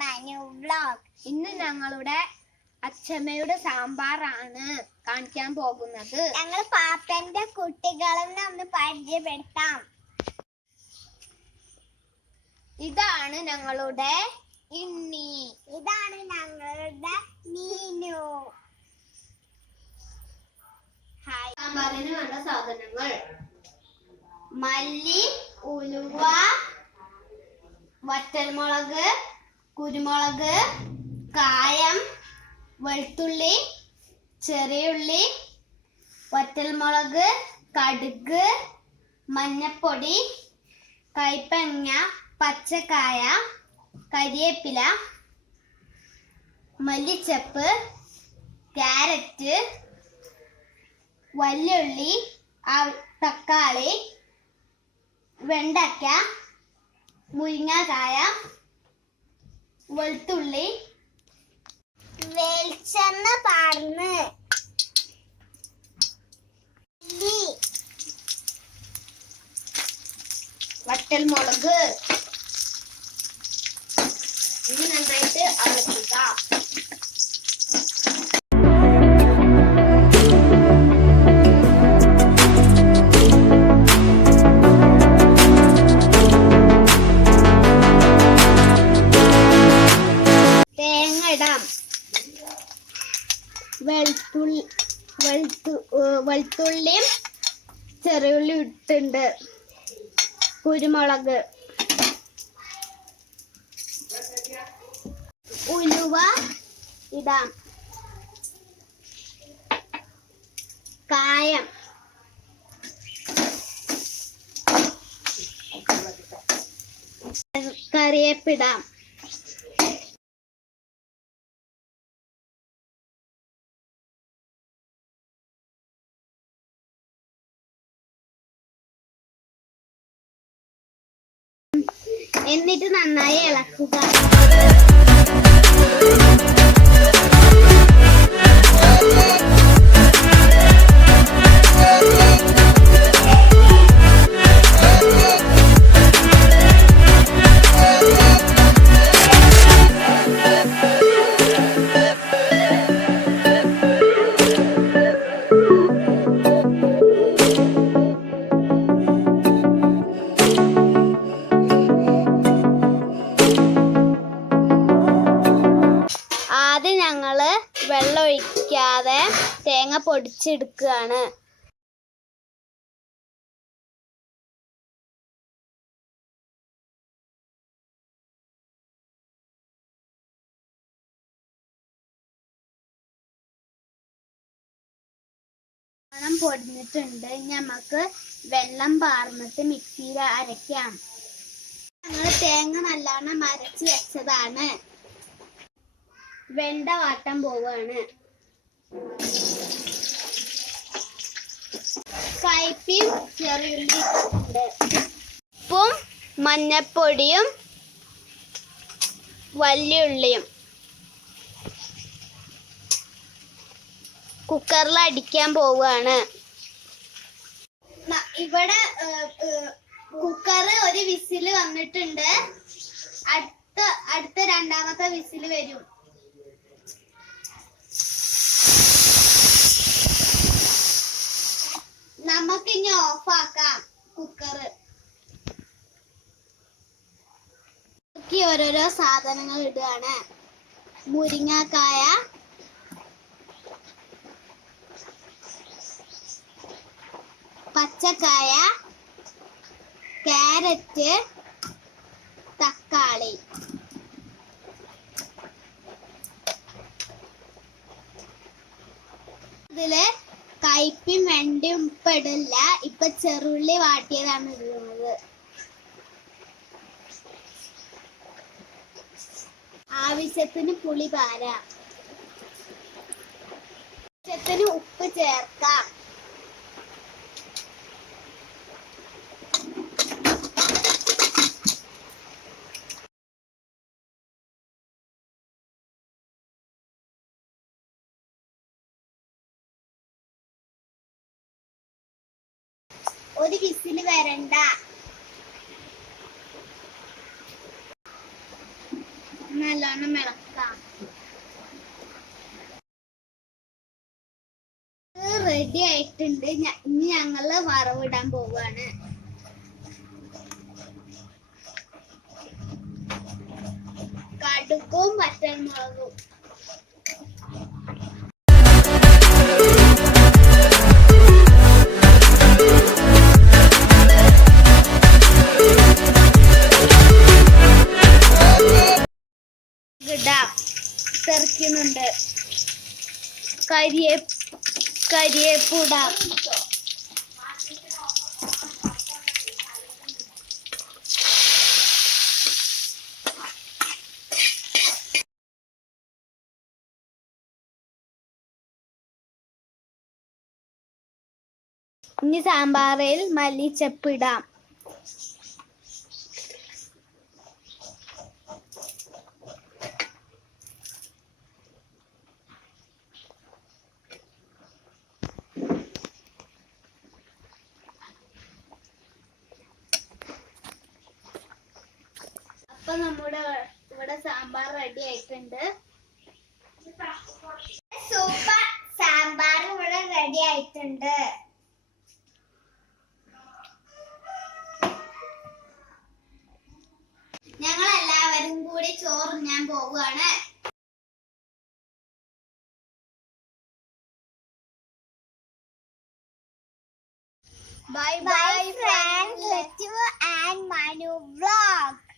Manu vlog ഇന്ന് ഞങ്ങളുടെ അച്ഛമ്മയുടെ സാമ്പാറാണ് കാണിക്കാൻ പോകുന്നത്. ഞങ്ങൾ പാപ്പന്റെ കുട്ടികളെന്ന് ഒന്ന് പരിചയപ്പെടുത്താം. ഇതാണ് ഞങ്ങളുടെ ഇണ്ണി ഇതാണ് ഞങ്ങളുടെ മീനു. ഹായ് സാമ്പാറിന് വേണ്ട സാധനങ്ങൾ. മല്ലി ഉലുവ വറ്റൽമുളക് കുരുമുളക് കായം വെളുത്തുള്ളി ചെറിയുള്ളി വറ്റൽമുളക് കടുക് മഞ്ഞപ്പൊടി കൈപ്പങ്ങ പച്ചക്കായ കരിയേപ്പില മല്ലിച്ചപ്പ് ക്യാരറ്റ് വല്യുള്ളി തക്കാളി വെണ്ടയ്ക്ക മുരിങ്ങാക്കായ വെളുത്തുള്ളി വെളിച്ചെണ്ണ പാർന്ന്. വട്ടൽ വറ്റൽമുളക്. ഇടാം വെളുത്തുള്ളി വെളുത്തു വെളുത്തുള്ളിയും ചെറിയുള്ളി ഇട്ടുണ്ട് കുരുമുളക്. ഉലുവ ഇടാം. കായം. കറിവേപ്പിടാം. എന്നിട്ട് നന്നായി ഇളക്കുക. ഞങ്ങൾ വെള്ളം ഒഴിക്കാതെ തേങ്ങ പൊടിച്ചെടുക്കുകയാണ്. വെള്ളം പൊടിഞ്ഞിട്ടുണ്ട്. നമുക്ക് വെള്ളം പാർന്നിട്ട് മിക്സിയിൽ അരയ്ക്കാം. ഞങ്ങൾ തേങ്ങ നല്ലോണം അരച്ച് വെച്ചതാണ്. വെണ്ട വാട്ടാൻ പോവാണ്. കയ്പിയും ചെറിയുള്ളി ഉപ്പും മഞ്ഞപ്പൊടിയും വല്യുള്ളിയും. കുക്കറിൽ അടിക്കാൻ പോവുകയാണ് ഇവിടെ കുക്കർ ഒരു വിസിൽ വന്നിട്ടുണ്ട്. അടുത്ത അടുത്ത രണ്ടാമത്തെ വിസിൽ വരും. നമുക്കിനി ഓഫാക്കാം കുക്കർ ഓരോരോ സാധനങ്ങൾ ഇടുകയാണ് മുരിങ്ങാക്കായ. പച്ചക്കായ. ക്യാരറ്റ്. തക്കാളി. ഇതിൽ കയ്പും വെണ്ടയും ഇപ്പൊ ഇടില്ല ഇപ്പൊ ചെറുള്ളി വാട്ടിയതാണ് ഇടുന്നത് ആവശ്യത്തിന് പുളി പാര. ആവശ്യത്തിന് ഉപ്പ് ചേർക്കാം. ഒരു വിസിൽ വരണ്ട. നല്ല നല്ലോണം ഇളക്കാം. റെഡി ആയിട്ടുണ്ട്. ഇനി ഞങ്ങൾ വറവിടാൻ പോവാണ്. കടുക്കും പച്ചമുളകും. കരിയേ കരിയേപ്പിടാം ഇനി സാമ്പാറിൽ മല്ലിച്ചപ്പ് അപ്പൊ നമ്മുടെ ഇവിടെ സാമ്പാർ റെഡി ആയിട്ടുണ്ട്. സൂപ്പർ സാമ്പാർ ഇവിടെ റെഡി ആയിട്ടുണ്ട്. ഞങ്ങൾ എല്ലാവരും കൂടി ചോറ് ഞാൻ പോവുകയാണ് bye bye friends Let's you and Manu vlog